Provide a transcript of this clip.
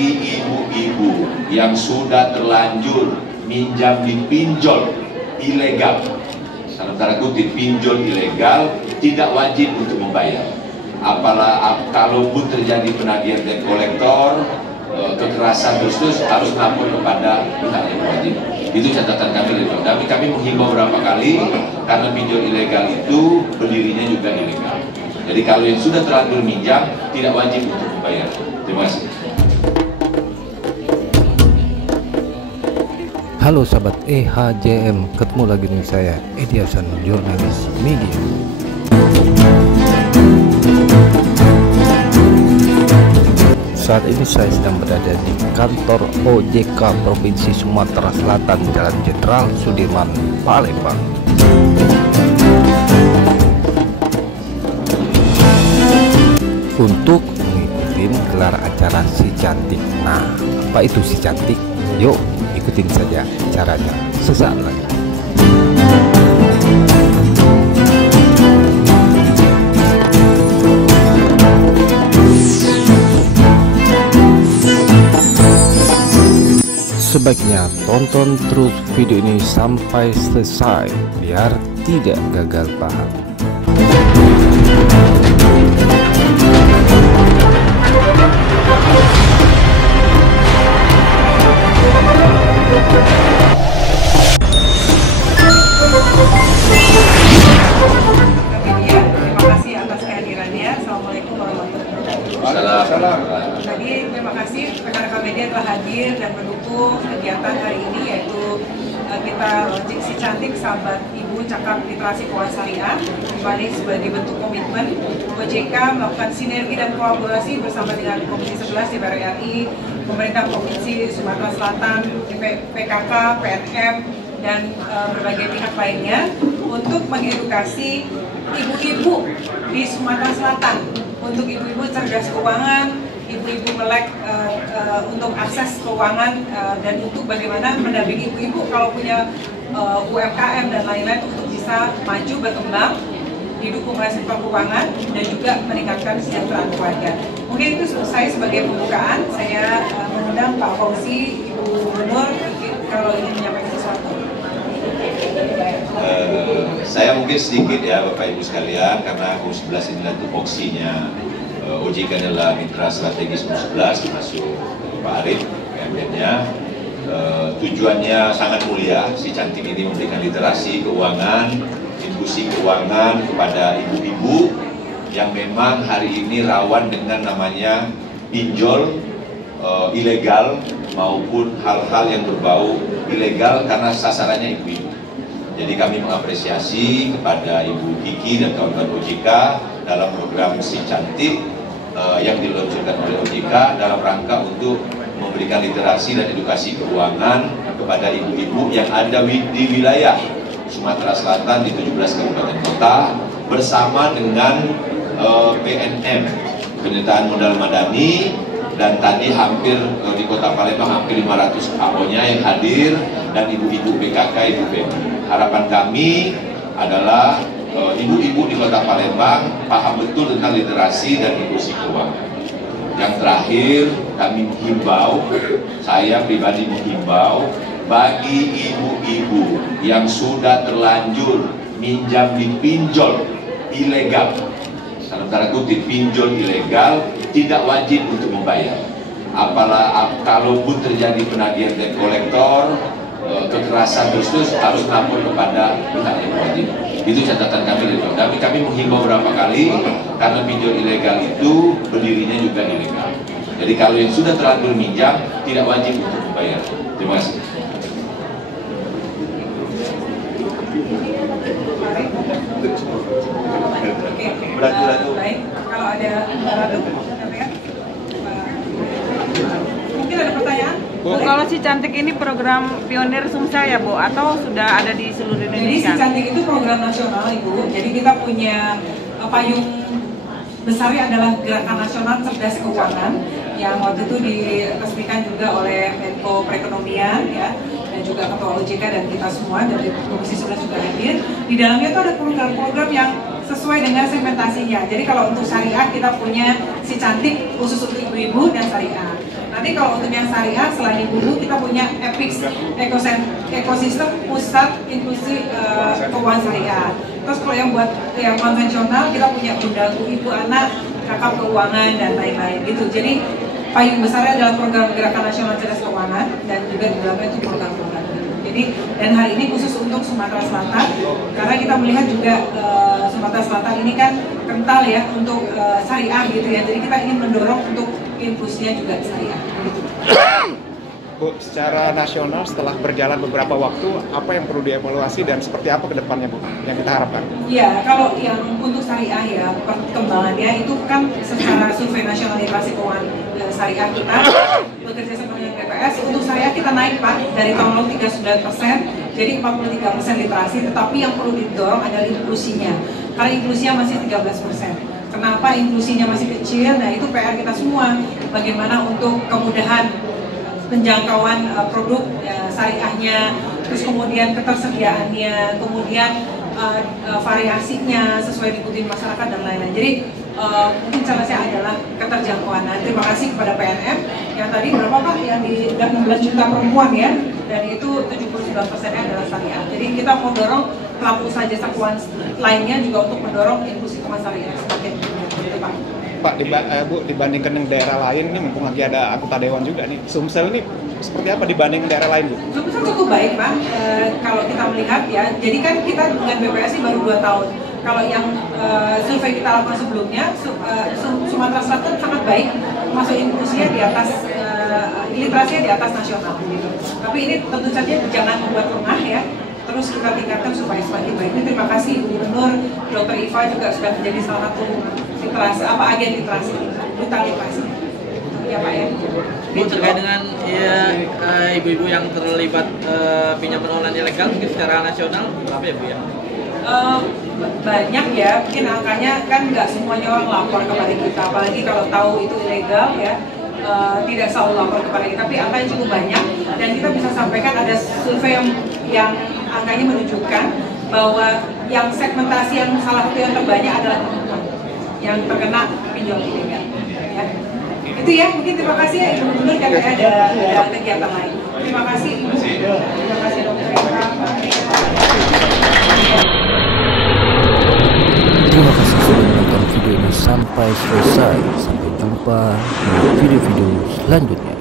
bagi ibu-ibu yang sudah terlanjur minjam di pinjol ilegal, dalam tanda kutip pinjol ilegal, tidak wajib untuk membayar. Kalaupun terjadi penagihan debt collector, kekerasan terus harus lapor kepada pihak yang wajib. Itu catatan kami dari kami. Kami menghimbau beberapa kali karena pinjol ilegal itu berdirinya juga ilegal. Jadi kalau yang sudah terlanjur minjam tidak wajib untuk membayar. Terima kasih. Halo sahabat EHJM, ketemu lagi dengan saya Edi Hasan, jurnalis media. Saat ini saya sedang berada di kantor OJK Provinsi Sumatera Selatan, Jalan Jenderal Sudirman, Palembang. Untuk mengikuti gelar acara Si Cantik. Nah, apa itu Si Cantik? Yuk ikutin saja caranya sesaat lagi. Sebaiknya tonton terus video ini sampai selesai biar tidak gagal paham. Terima kasih atas kehadirannya. Assalamualaikum warahmatullahi wabarakatuh. Tadi terima kasih rekan-rekan media telah hadir dan mendukung kegiatan hari ini, yaitu kita launching Si Cantik Sahabat Ibu Cakap Literasi Keuangan Syariah. Kembali sebagai bentuk komitmen OJK melakukan sinergi dan kolaborasi bersama dengan Komisi 11 DPR RI, pemerintah Provinsi Sumatera Selatan, PKK, PNM, dan berbagai pihak lainnya untuk mengedukasi ibu-ibu di Sumatera Selatan, untuk ibu-ibu cerdas keuangan, ibu-ibu melek untuk akses keuangan, dan untuk bagaimana mendampingi ibu-ibu kalau punya UMKM dan lain-lain untuk bisa maju berkembang, didukung oleh sektor keuangan dan juga meningkatkan kesejahteraan keluarga. Mungkin itu saya sebagai pembukaan. Saya mengundang Pak Fauzi, Ibu Gubernur, kalau ingin menyampaikan sesuatu. Saya mungkin sedikit ya Bapak Ibu sekalian, karena U11 ini tupoksinya OJK adalah mitra strategis U11 termasuk Pak Arif KMN-nya. Tujuannya sangat mulia. Si Cantik ini memberikan literasi keuangan, inklusi keuangan kepada ibu-ibu yang memang hari ini rawan dengan namanya pinjol ilegal maupun hal-hal yang berbau ilegal karena sasarannya ibu-ibu. Jadi kami mengapresiasi kepada Ibu Kiki dan kawan-kawan OJK dalam program Si Cantik yang diluncurkan oleh OJK dalam rangka untuk memberikan literasi dan edukasi keuangan kepada ibu-ibu yang ada di wilayah Sumatera Selatan di 17 kabupaten kota bersama dengan PNM, Penyertaan Modal Madani, dan tadi hampir di Kota Palembang hampir 500 AO-nya yang hadir dan ibu-ibu PKK, Ibu PMI. Harapan kami adalah ibu-ibu di Kota Palembang paham betul tentang literasi dan inklusi keuangan. Yang terakhir, kami menghimbau, saya pribadi menghimbau bagi ibu-ibu yang sudah terlanjur minjam di pinjol ilegal, dalam tanda kutip pinjol ilegal, tidak wajib untuk membayar. Kalaupun terjadi penagihan debt collector, kekerasan terus harus lapor kepada pihak yang wajib. Itu catatan kami dari kami. Kami menghimbau beberapa kali karena pinjol ilegal itu berdirinya juga ilegal. Jadi kalau yang sudah terlanjur minjam tidak wajib untuk membayar. Terima kasih. Baik, kalau ada mungkin ada pertanyaan. Bu, kalau Si Cantik ini program pionir Sumsel ya Bu, atau sudah ada di seluruh Indonesia? Jadi Si Cantik itu program nasional Ibu, jadi kita punya payung besarnya adalah Gerakan Nasional Cerdas Keuangan yang waktu itu diresmikan juga oleh Menko Perekonomian ya, dan juga Ketua OJK dan kita semua dari Komisi 11 juga hadir. Di dalamnya itu ada program-program yang sesuai dengan segmentasinya. Jadi kalau untuk syariah kita punya Si Cantik khusus untuk ibu-ibu dan syariah. Nanti kalau untuk yang syariah, selain dulu kita punya EPIX, ekosistem pusat inklusi keuangan syariah. Terus kalau yang buat yang konvensional, kita punya Bundaku, Ibu Anak, Kakak Keuangan, dan lain-lain gitu. Jadi payung besarnya adalah program Gerakan Nasional Cerdas Keuangan, dan juga di dalamnya itu program-program gitu. Jadi, dan hari ini khusus untuk Sumatera Selatan, karena kita melihat juga Sumatera Selatan ini kan kental ya untuk syariah gitu ya. Jadi kita ingin mendorong untuk inklusinya juga syariah. Gitu. Bu, secara nasional setelah berjalan beberapa waktu, apa yang perlu dievaluasi dan seperti apa ke depannya, Bu, yang kita harapkan? Iya, kalau yang untuk syariah ya, perkembangannya itu kan secara survei nasional literasi keuangan syariah kita bekerja sama dengan BPS. Untuk syariah kita naik Pak, dari tahun lalu 39% jadi 43% literasi, tetapi yang perlu didorong adalah inklusinya, karena inklusinya masih 13%. Kenapa inklusinya masih kecil? Nah itu PR kita semua, bagaimana untuk kemudahan penjangkauan produk syariahnya, terus kemudian ketersediaannya, kemudian variasinya sesuai diikuti masyarakat dan lain-lain. Jadi mungkin salahnya adalah keterjangkauan. Nah, terima kasih kepada PNM yang tadi berapa Pak yang di 16 juta perempuan ya, dan itu 79%-nya adalah syariah. Jadi kita mau dorong pelaku usaha jasa keuangan lainnya juga untuk mendorong inklusi keuangan syariah semakin gitu Pak. Pak, Bu, dibandingkan dengan daerah lain, ini mumpung lagi ada anggota dewan juga nih, Sumsel ini seperti apa dibanding daerah lain, Bu? Sumsel cukup baik, Pak. Kalau kita melihat ya, jadi kan kita dengan BPS baru 2 tahun. Kalau yang survei kita lakukan sebelumnya, Sumatera Selatan sangat baik, masuk inklusinya di atas, literasinya di atas nasional. Gitu. Tapi ini tentu saja jangan membuat lengah ya. Terus kita tingkatkan supaya semakin baik. Ini terima kasih Ibu Gubernur, Dr. Iva juga sudah menjadi salah satu literasi, agen literasi, duta literasi. Ya Pak ya. Bu, terkait dengan ya, ibu-ibu yang terlibat pinjaman online ilegal mungkin secara nasional, apa ya Bu ya? Banyak ya, mungkin angkanya kan nggak semuanya orang lapor kepada kita, apalagi kalau tahu itu ilegal ya. Tidak selalu lapor kepada kita, tapi angkanya cukup banyak, dan kita bisa sampaikan ada survei yang angkanya menunjukkan bahwa yang segmentasi yang salah satu yang terbanyak adalah perempuan yang terkena pinjol ilegal. Ya. Itu ya, mungkin terima kasih ya Ibu Gubernur, karena ada kegiatan lain. Terima kasih Ibu. Terima kasih Dr. Terima kasih sudah menonton video ini sampai selesai. Sampai jumpa di video-video selanjutnya.